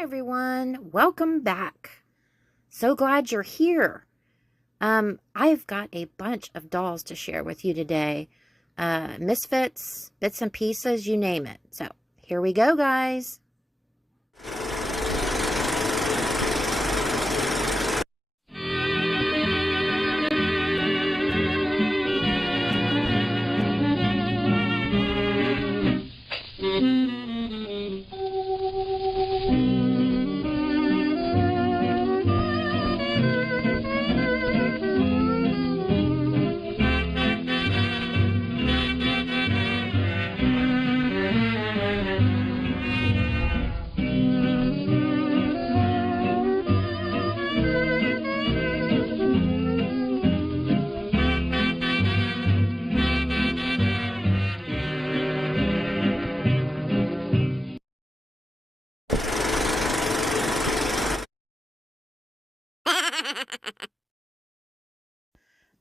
Everyone, welcome back. So glad you're here. I've got a bunch of dolls to share with you today. Misfits, bits and pieces, you name it. So here we go, guys.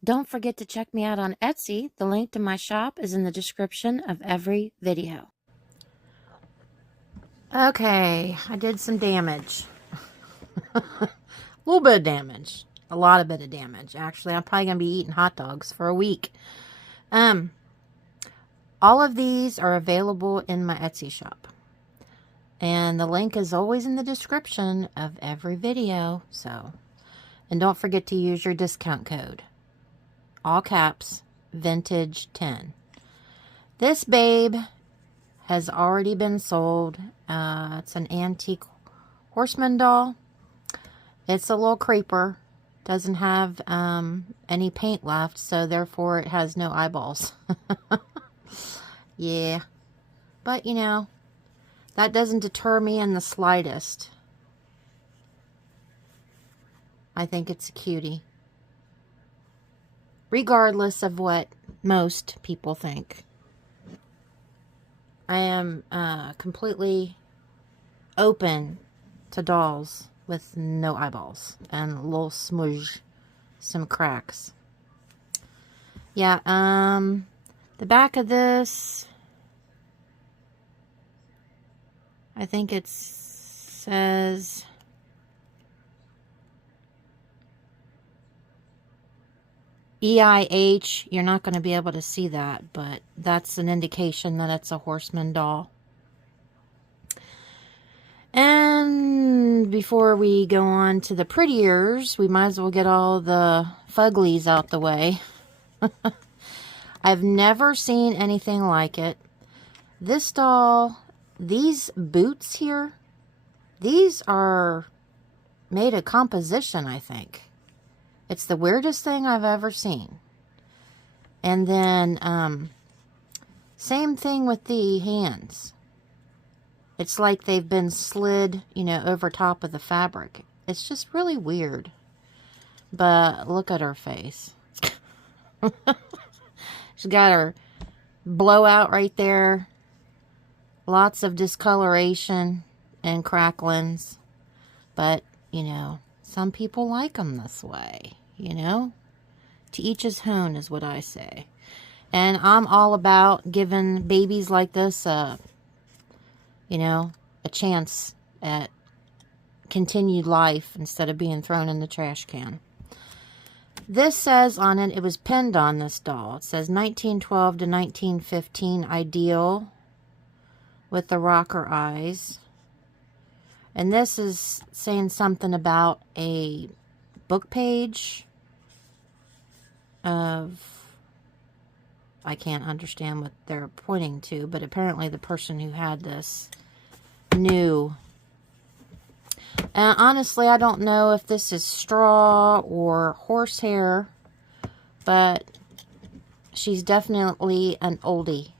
Don't forget to check me out on Etsy. The link to my shop is in the description of every video. Okay, I did some damage. A little bit of damage. A lot of bit of damage. Actually, I'm probably going to be eating hot dogs for a week. All of these are available in my Etsy shop. And the link is always in the description of every video. And don't forget to use your discount code. All caps, vintage 10. This babe has already been sold. It's an antique Horseman doll. It's a little creeper. Doesn't have any paint left, so therefore it has no eyeballs. Yeah. But, you know, that doesn't deter me in the slightest. I think it's a cutie. Regardless of what most people think. I am completely open to dolls with no eyeballs and a little smudge, some cracks. Yeah, the back of this, I think it says EIH. You're not going to be able to see that, but that's an indication that it's a Horseman doll. And before we go on to the prettiers, we might as well get all the fuglies out the way. I've never seen anything like it. This doll, these boots here, these are made of composition, I think. It's the weirdest thing I've ever seen. And then, same thing with the hands. It's like they've been slid, you know, over top of the fabric. It's just really weird. But look at her face. She's got her blowout right there. Lots of discoloration and cracklings. But, you know, some people like them this way. You know, to each his own is what I say. And I'm all about giving babies like this, you know, a chance at continued life instead of being thrown in the trash can. This says on it, it was pinned on this doll. It says 1912 to 1915 ideal with the rocker eyes. And this is saying something about a book page of, I can't understand what they're pointing to, but apparently the person who had this knew. Honestly, I don't know if this is straw or horsehair, but she's definitely an oldie.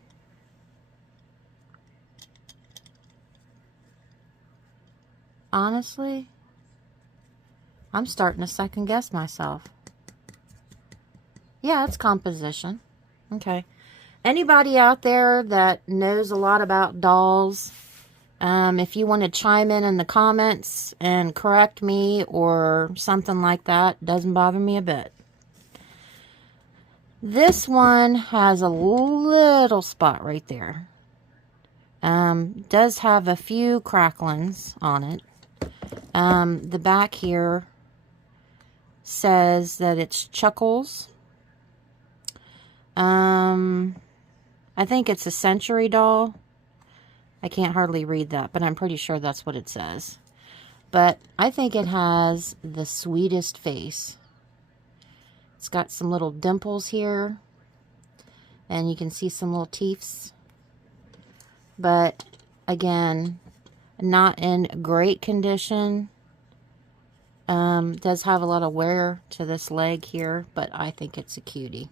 Honestly, I'm starting to second guess myself. Yeah, it's composition. Okay. Anybody out there that knows a lot about dolls, if you want to chime in the comments and correct me or something like that, doesn't bother me a bit. This one has a little spot right there. Does have a few cracklings on it. The back here says that it's Chuckles. I think it's a Century doll. I can't hardly read that, but I'm pretty sure that's what it says. But I think it has the sweetest face. It's got some little dimples here. And you can see some little teeths. But, again, not in great condition. Does have a lot of wear to this leg here, but I think it's a cutie.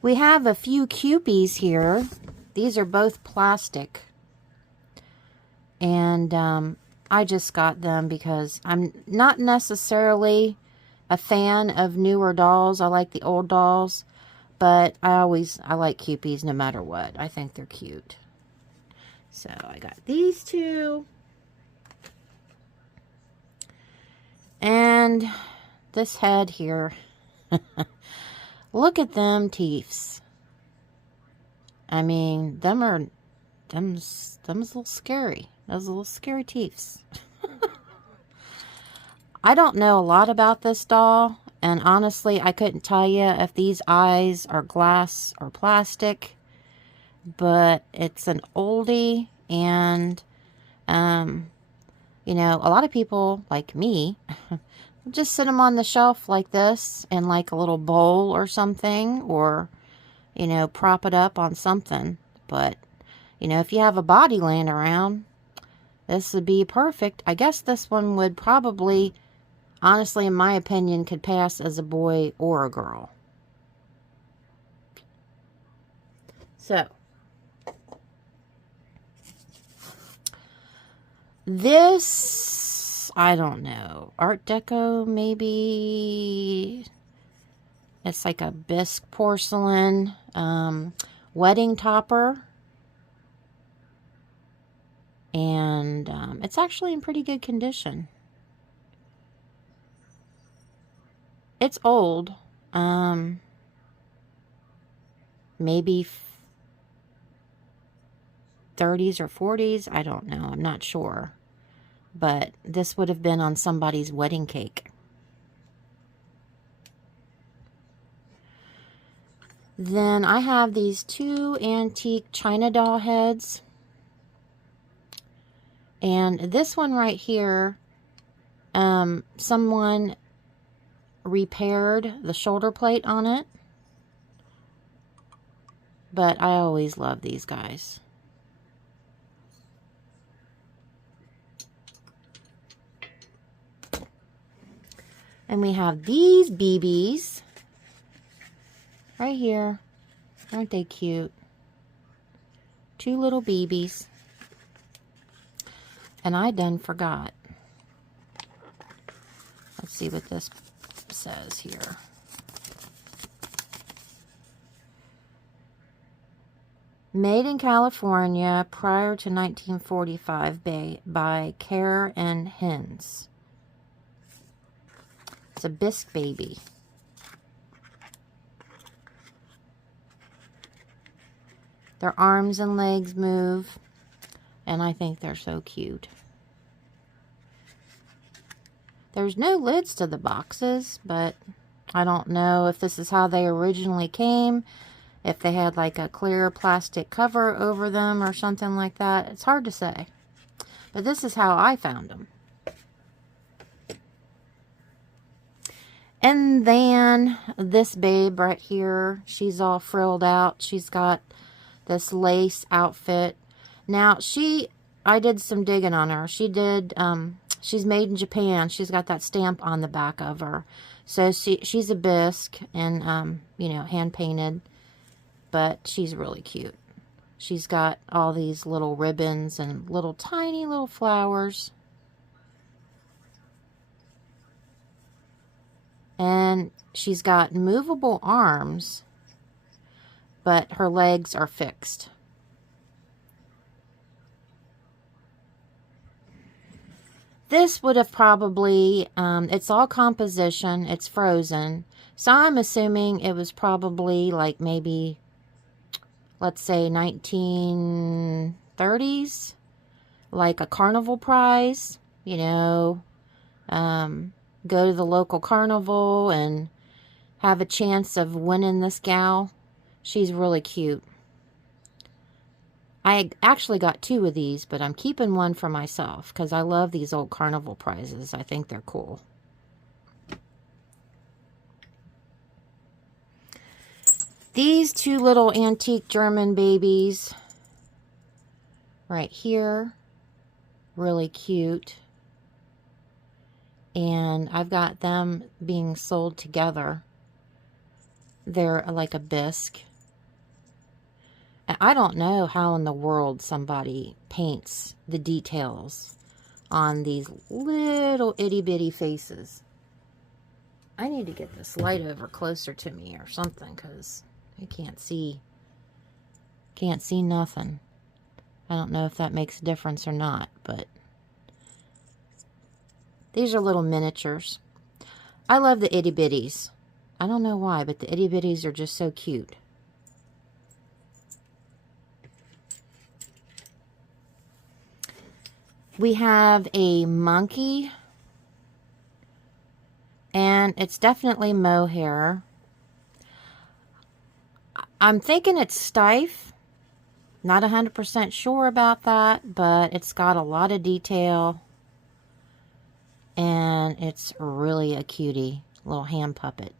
We have a few Kewpies here. These are both plastic. And I just got them because I'm not necessarily a fan of newer dolls. I like the old dolls. But I like Kewpies no matter what. I think they're cute. So I got these two. And this head here. Look at them teeths. I mean, them's a little scary. Those little scary teeths. I don't know a lot about this doll, and honestly, I couldn't tell you if these eyes are glass or plastic, but it's an oldie, and, you know, a lot of people, like me, just sit them on the shelf like this in like a little bowl or something, or, you know, prop it up on something. But, you know, if you have a body laying around, this would be perfect. I guess this one would probably, honestly, in my opinion, could pass as a boy or a girl. So, this, I don't know, Art Deco maybe. It's like a bisque porcelain wedding topper. And it's actually in pretty good condition. It's old. Maybe 30s or 40s. I don't know. I'm not sure. But this would have been on somebody's wedding cake. Then I have these two antique China doll heads. And this one right here, someone repaired the shoulder plate on it. But I always love these guys. And we have these BBs right here. Aren't they cute? Two little BBs. And I done forgot. Let's see what this says here. Made in California prior to 1945 by Care and Hens. It's a bisque baby. Their arms and legs move, and I think they're so cute. There's no lids to the boxes, but I don't know if this is how they originally came, if they had like a clear plastic cover over them or something like that. It's hard to say, but this is how I found them. And then this babe right here, she's all frilled out. She's got this lace outfit. Now, I did some digging on her. She's made in Japan. She's got that stamp on the back of her. So she's a bisque and, you know, hand painted. But she's really cute. She's got all these little ribbons and little tiny little flowers. And she's got movable arms, but her legs are fixed. This would have probably, it's all composition, it's frozen. So I'm assuming it was probably like maybe, let's say 1930s, 30s, like a carnival prize, you know, go to the local carnival and have a chance of winning this gal. She's really cute. I actually got 2 of these, but I'm keeping one for myself because I love these old carnival prizes. I think they're cool. These 2 little antique German babies right here, really cute. And I've got them being sold together. They're like a bisque. I don't know how in the world somebody paints the details on these little itty-bitty faces. I need to get this light over closer to me or something because I can't see nothing. I don't know if that makes a difference or not, but these are little miniatures. I love the itty-bitties. I don't know why, but the itty-bitties are just so cute. We have a monkey, and it's definitely mohair. I'm thinking it's stiff. Not 100% sure about that, but it's got a lot of detail, and it's really a cutie little hand puppet.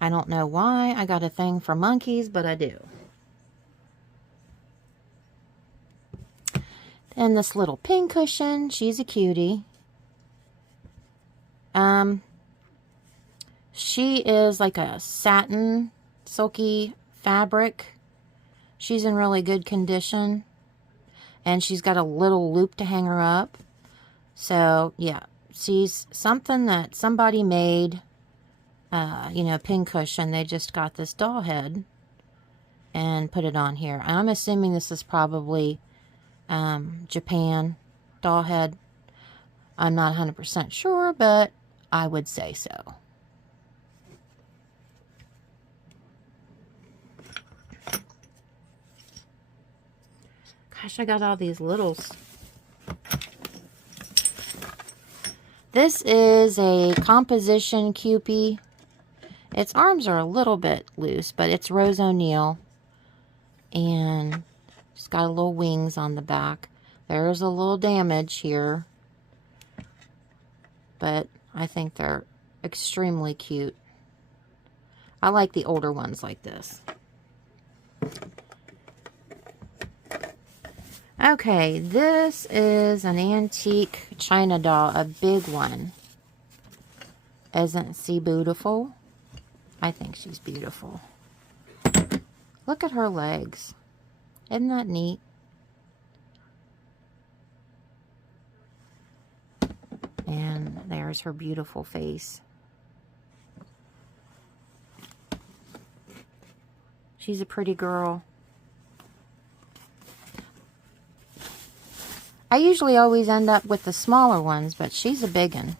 I don't know why I got a thing for monkeys, but I do. And this little pincushion, she's a cutie. She is like a satin, silky fabric. She's in really good condition. And she's got a little loop to hang her up. So, yeah, she's something that somebody made, you know, pincushion. They just got this doll head and put it on here. I'm assuming this is probably Japan doll head. I'm not 100% sure, but I would say so. Gosh, I got all these littles. This is a composition Kewpie. Its arms are a little bit loose, but it's Rose O'Neil. And it's got a little wings on the back. There's a little damage here. But I think they're extremely cute. I like the older ones like this. Okay, this is an antique China doll, a big one. Isn't she beautiful? I think she's beautiful. Look at her legs. Isn't that neat? And there's her beautiful face. She's a pretty girl. I usually always end up with the smaller ones, but she's a big one.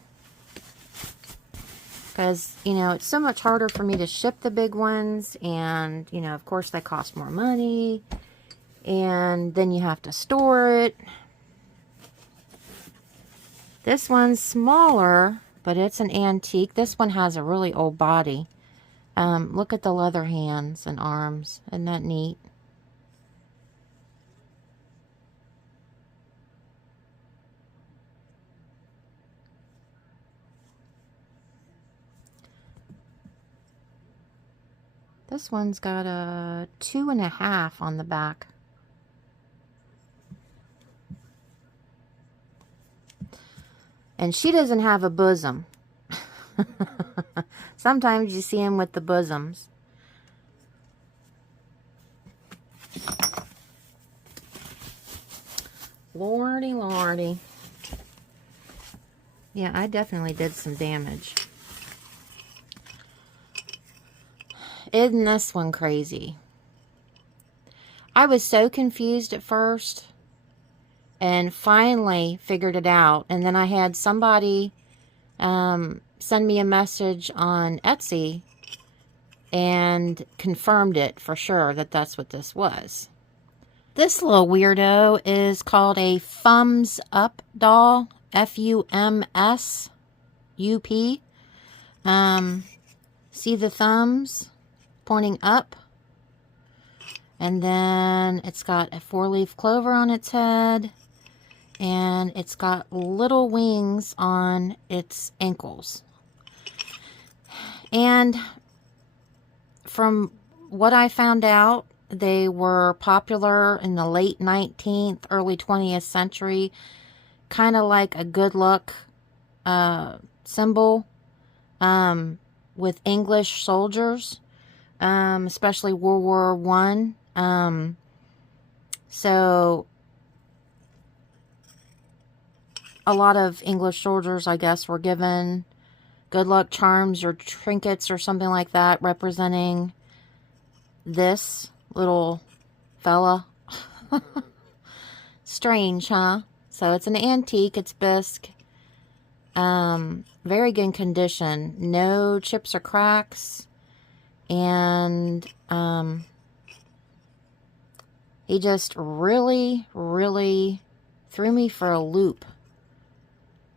Because, you know, it's so much harder for me to ship the big ones. And, you know, of course they cost more money. And then you have to store it. This one's smaller, but it's an antique. This one has a really old body. Look at the leather hands and arms. Isn't that neat? This one's got a 2.5 on the back. And she doesn't have a bosom. Sometimes you see them with the bosoms. Lordy, lordy. Yeah, I definitely did some damage. Isn't this one crazy? I was so confused at first and finally figured it out. And then I had somebody send me a message on Etsy and confirmed it for sure that that's what this was. This little weirdo is called a Thumbs Up doll. F-U-M-S-U-P. See the thumbs pointing up? And then it's got a 4-leaf clover on its head. And it's got little wings on its ankles. And from what I found out, they were popular in the late 19th, early 20th century. Kind of like a good luck symbol with English soldiers, especially World War I. So a lot of English soldiers, I guess, were given good luck charms or trinkets or something like that representing this little fella. Strange, huh? So it's an antique. It's bisque. Very good condition. No chips or cracks. And he just really, really threw me for a loop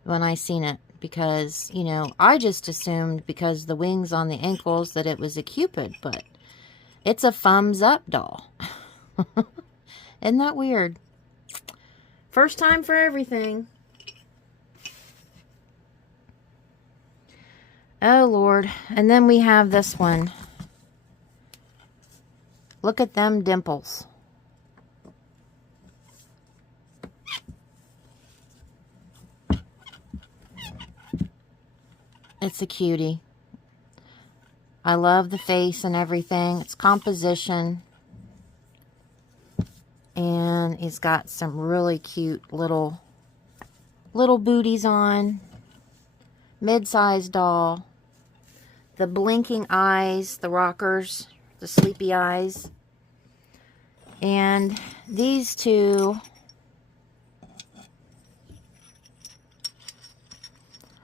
when I seen it. Because, you know, I just assumed because the wings on the ankles that it was a Cupid. But it's a thumbs up doll. Isn't that weird? First time for everything. Oh, Lord. And then we have this one. Look at them dimples. It's a cutie. I love the face and everything. It's composition. And he's got some really cute little booties on. Mid-sized doll. The blinking eyes, the rockers, the sleepy eyes. And these two,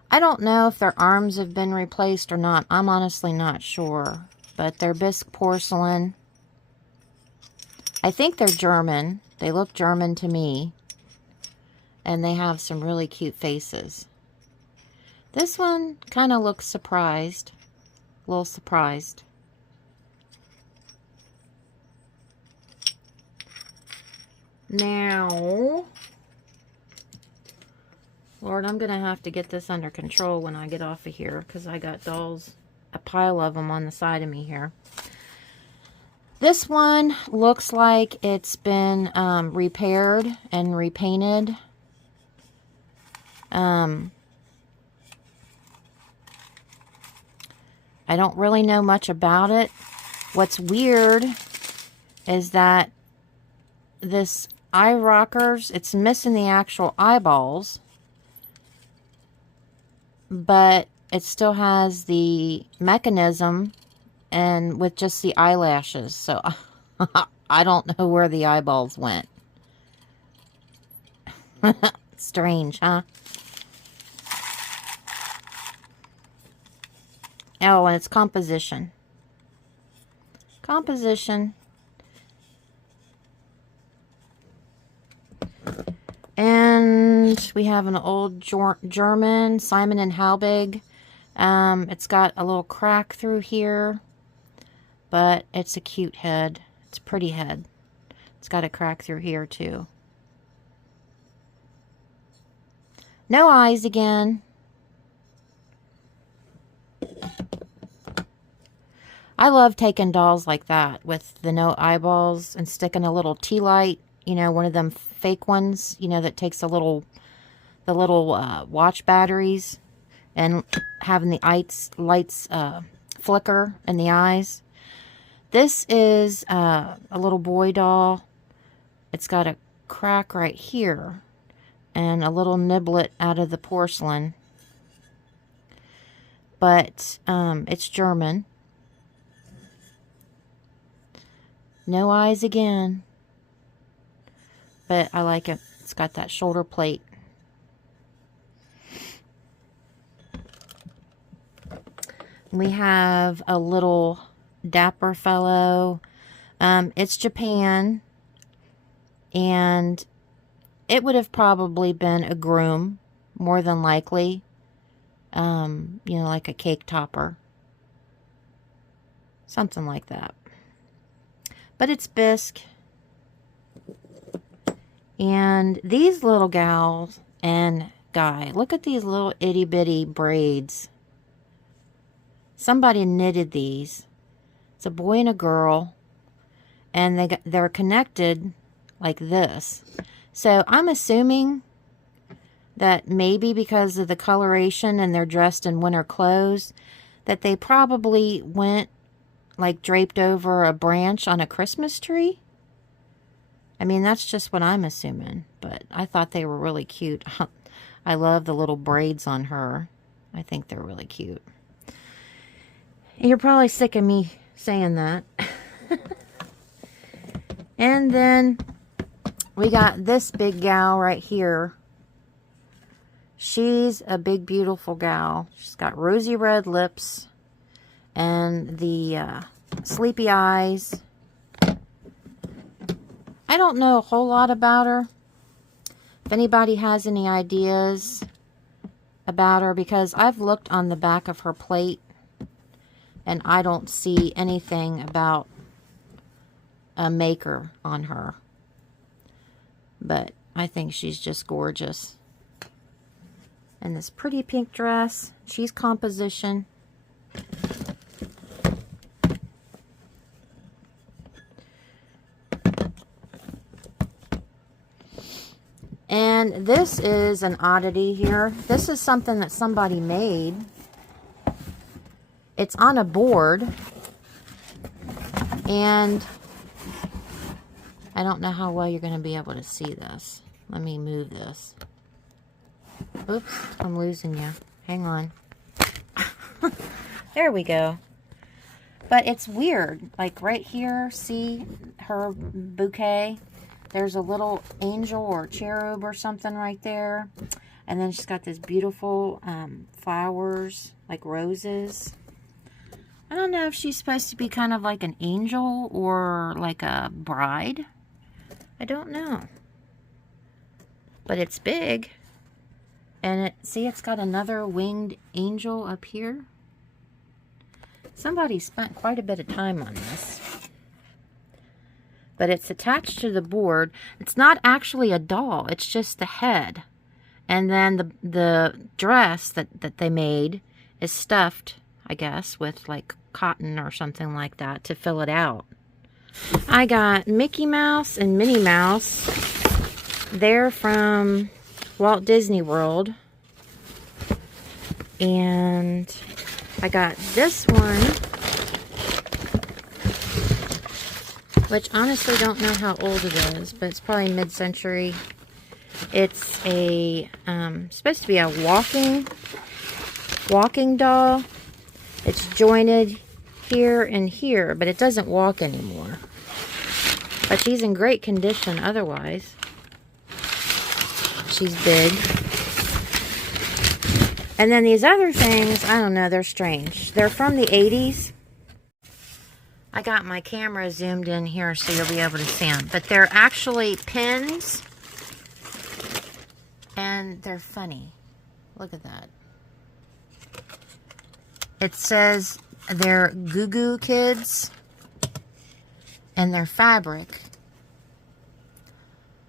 I don't know if their arms have been replaced or not. I'm honestly not sure. But they're bisque porcelain. I think they're German. They look German to me. And they have some really cute faces. This one kind of looks surprised. A little surprised. Now, Lord, I'm going to have to get this under control when I get off of here because I got dolls, a pile of them on the side of me here. This one looks like it's been repaired and repainted. I don't really know much about it. What's weird is that this eye rockers, it's missing the actual eyeballs, but it still has the mechanism and with just the eyelashes. So I don't know where the eyeballs went. Strange, huh? Oh, and it's composition. Composition. And we have an old German, Simon and Halbig. It's got a little crack through here, but it's a cute head. It's a pretty head. It's got a crack through here too. No eyes again. I love taking dolls like that with the no eyeballs and sticking a little tea light, you know, one of them fake ones, you know, that takes the little watch batteries, and having the lights flicker in the eyes. This is a little boy doll. It's got a crack right here and a little niblet out of the porcelain. But it's German. No eyes again. But I like it. It's got that shoulder plate. We have a little dapper fellow. It's Japan. And it would have probably been a groom, more than likely. You know, like a cake topper. Something like that. But it's bisque. And these little gals and guy, look at these little itty bitty braids. Somebody knitted these. It's a boy and a girl. And they're connected like this. So I'm assuming that maybe because of the coloration and they're dressed in winter clothes, that they probably went like draped over a branch on a Christmas tree. I mean, that's just what I'm assuming, but I thought they were really cute. I love the little braids on her. I think they're really cute. You're probably sick of me saying that. And then we got this big gal right here. She's a big, beautiful gal. She's got rosy red lips and the sleepy eyes. I don't know a whole lot about her. If anybody has any ideas about her, because I've looked on the back of her plate and I don't see anything about a maker on her. But I think she's just gorgeous. And this pretty pink dress. She's composition. And this is an oddity here. This is something that somebody made. It's on a board. And I don't know how well you're going to be able to see this. Let me move this. Oops, I'm losing you. Hang on. There we go. But it's weird. Like right here, see her bouquet? There's a little angel or cherub or something right there. And then she's got this beautiful flowers, like roses. I don't know if she's supposed to be kind of like an angel or like a bride. I don't know. But it's big. And see, it's got another winged angel up here. Somebody spent quite a bit of time on this. But it's attached to the board. It's not actually a doll. It's just the head. And then the dress that they made is stuffed, I guess, with like cotton or something like that to fill it out. I got Mickey Mouse and Minnie Mouse. They're from Walt Disney World. And I got this one, which honestly don't know how old it is, but it's probably mid-century. It's a supposed to be a walking doll. It's jointed here and here, but it doesn't walk anymore. But she's in great condition otherwise. She's big. And then these other things, I don't know, they're strange. They're from the 80s. I got my camera zoomed in here so you'll be able to see them. But they're actually pins. And they're funny. Look at that. It says they're Goo Goo Kids. And they're fabric.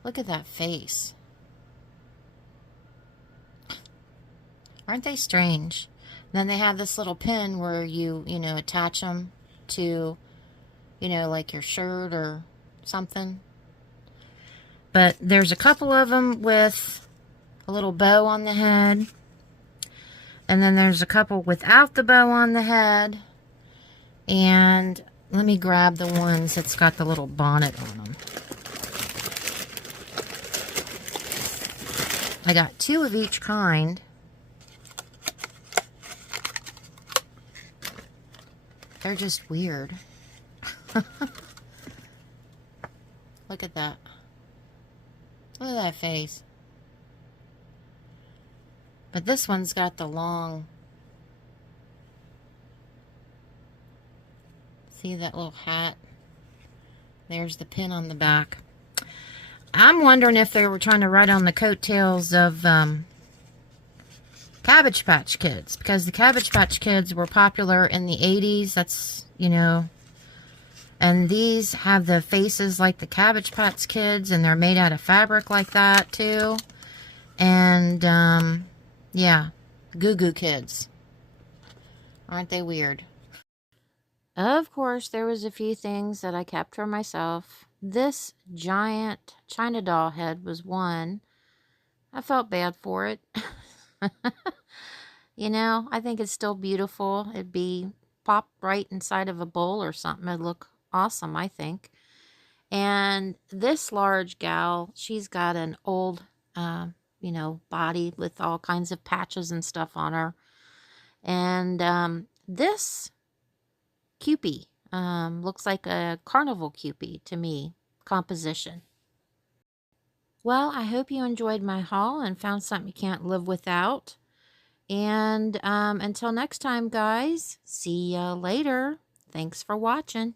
Look at that face. Aren't they strange? And then they have this little pin where you know, attach them to, you know, like your shirt or something. But there's a couple of them with a little bow on the head. And then there's a couple without the bow on the head. And let me grab the ones that's got the little bonnet on them. I got two of each kind. They're just weird. Look at that. Look at that face. But this one's got the long... See that little hat? There's the pin on the back. I'm wondering if they were trying to ride on the coattails of Cabbage Patch Kids, because the Cabbage Patch Kids were popular in the 80s. That's, you know, and these have the faces like the Cabbage Patch Kids, and they're made out of fabric like that too. And yeah, Goo Goo Kids. Aren't they weird? Of course, there was a few things that I kept for myself. This giant China doll head was one. I felt bad for it. You know, I think it's still beautiful. It'd be popped right inside of a bowl or something. It'd look awesome, I think. And this large gal, she's got an old, you know, body with all kinds of patches and stuff on her. And this Kewpie looks like a Carnival Kewpie to me, composition. Well, I hope you enjoyed my haul and found something you can't live without. And until next time, guys, see ya later. Thanks for watching.